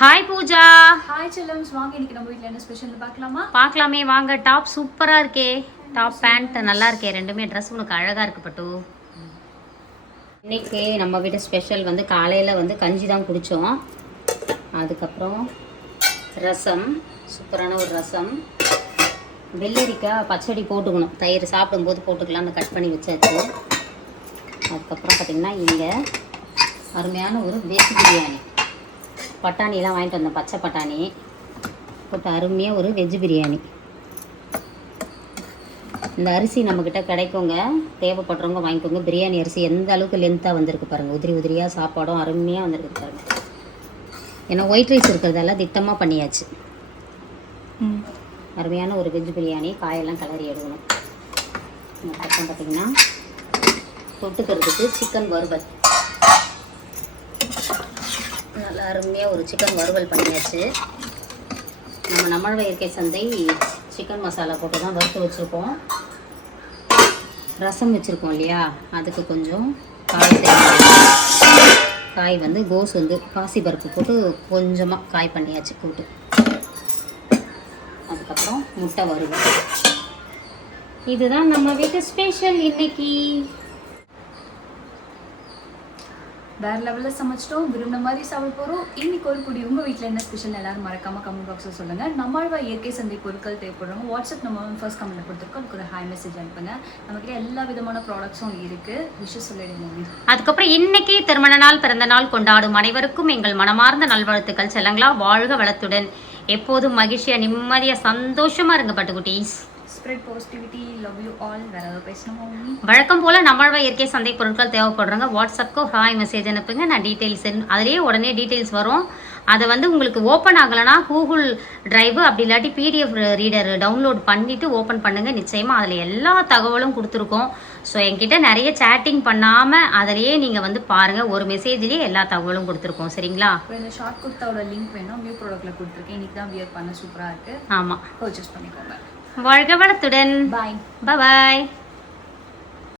Hi Pooja. Hi செல்லம்ஸ், வாங்க இன்னைக்கு நம்ம வீட்ல என்ன ஸ்பெஷல் பார்க்கலாமா? பார்க்கலாமே வாங்க. டாப் சூப்பரா இருக்கே. டாப் பேண்ட் நல்லா இருக்கே. ரெண்டுமே ட்ரெஸ் உனக்கு அழகா இருக்கு பட்டு. இன்னைக்கு நம்ம வீட்டு ஸ்பெஷல் வந்து காலையில் வந்து கஞ்சி தான் குடித்தோம். அதுக்கப்புறம் ரசம், சூப்பரான ஒரு ரசம். வெள்ளரிக்காய் பச்சடி போட்டுக்கணும், தயிர் சாப்பிடும்போது போட்டுக்கலாம்னு கட் பண்ணி வச்சாச்சு. அதுக்கப்புறம் பார்த்திங்கன்னா இங்கே அருமையான ஒரு வெஜ் பிரியாணி. பட்டாணிலாம் வாங்கிட்டு வந்தேன், பச்சை பட்டாணி போட்டு அருமையாக ஒரு வெஜ் பிரியாணி. இந்த அரிசி நம்மக்கிட்ட கிடைக்குங்க, தேவைப்படுறவங்க வாங்கிக்கோங்க. பிரியாணி அரிசி எந்த அளவுக்கு லென்த்தாக வந்திருக்கு பாருங்கள், உதிரி உதிரியாக சாப்பாடும் அருமையாக வந்திருக்கு பாருங்கள். ஏன்னா ஒயிட் ரைஸ் இருக்கிறதெல்லாம் திட்டமாக பண்ணியாச்சு. அருமையான ஒரு வெஜ் பிரியாணி. காயெல்லாம் கிளறி எடுக்கணும். அதுக்கப்புறம் பார்த்திங்கன்னா தொட்டுக்கிறதுக்கு சிக்கன் வறுவல். நல்லா அருமையாக ஒரு சிக்கன் வறுவல் பண்ணியாச்சு. நம்ம இயற்கை சந்தை சிக்கன் மசாலா போட்டு தான் வறுத்து வச்சுருக்கோம். ரசம் வச்சுருக்கோம் இல்லையா, அதுக்கு கொஞ்சம் காய் வந்து கோஸ் வந்து பாசி பருப்பு போட்டு கொஞ்சமாக காய் பண்ணியாச்சு கூட்டு. அதுக்கப்புறம் முட்டை வறுவல். இதுதான் நம்ம வீட்டு ஸ்பெஷல் இன்னைக்கு. வேற லெவலில் சமைச்சிட்டோம், விரும்பின மாதிரி சாப்பிட போகிறோம். இன்னைக்கு ஒரு குடி உங்கள் வீட்டில் என்ன ஸ்பெஷல் எல்லாரும் மறக்காம கமெண்ட் பாக்ஸில் சொல்லுங்கள். நம்மளோட இயற்கை சந்தை பொருட்கள் தேவைப்படுறவங்க வாட்ஸ்அப் நம்ம ஃபர்ஸ்ட் கமெண்ட்டில் கொடுத்துருக்கோம், அதுக்கு ஒரு ஹாய் மெசேஜ் அனுப்புங்க. நம்மக்கிட்ட எல்லா விதமான ப்ராடக்ட்ஸும் இருக்குது. விஷயம் சொல்லிடுங்க. அதுக்கப்புறம் இன்னைக்கு திருமண நாள், பிறந்த நாள் கொண்டாடும் அனைவருக்கும் எங்கள் மனமார்ந்த நல்வாழ்த்துக்கள். செல்லங்களா வாழ்க வளத்துடன் எப்போதும் மகிழ்ச்சியாக நிம்மதியாக சந்தோஷமாக இருங்க பட்டுக்குட்டீஸ். Spread positivity, love you all. வேற ஏதாவது பேசணுமா? வழக்கம் போல் நம்மளோட இயற்கை சந்தை பொருட்கள் தேவைப்படுறாங்க, வாட்ஸ்அப்க்கு ஹாய் மெசேஜ் அனுப்புங்க. நான் டீட்டெயில்ஸ் அதிலேயே உடனே டீட்டெயில்ஸ் வரும். அதை வந்து உங்களுக்கு ஓப்பன் ஆகலைன்னா கூகுள் டிரைவ் அப்படி இல்லாட்டி பிடிஎஃப் ரீடர் டவுன்லோட் பண்ணிவிட்டு ஓப்பன் பண்ணுங்கள். நிச்சயமாக அதில் எல்லா தகவலும் கொடுத்துருக்கோம். ஸோ என்கிட்ட நிறைய சேட்டிங் பண்ணாமல் அதிலேயே நீங்கள் வந்து பாருங்கள், ஒரு மெசேஜ்லேயே எல்லா தகவலும் கொடுத்துருக்கோம். சரிங்களா? இப்போ இந்த ஷார்ட் குர்த்தாவோட லிங்க் வேணும், நியூ ப்ராடக்ட்டில் கொடுத்துருக்கேன். இன்றைக்கி தான் வியர் பண்ண சூப்பராக இருக்குது. ஆமாம், பர்ச்சேஸ் பண்ணிக்கோங்க. வாழ்க வளத்துடன். பாய் பாய்.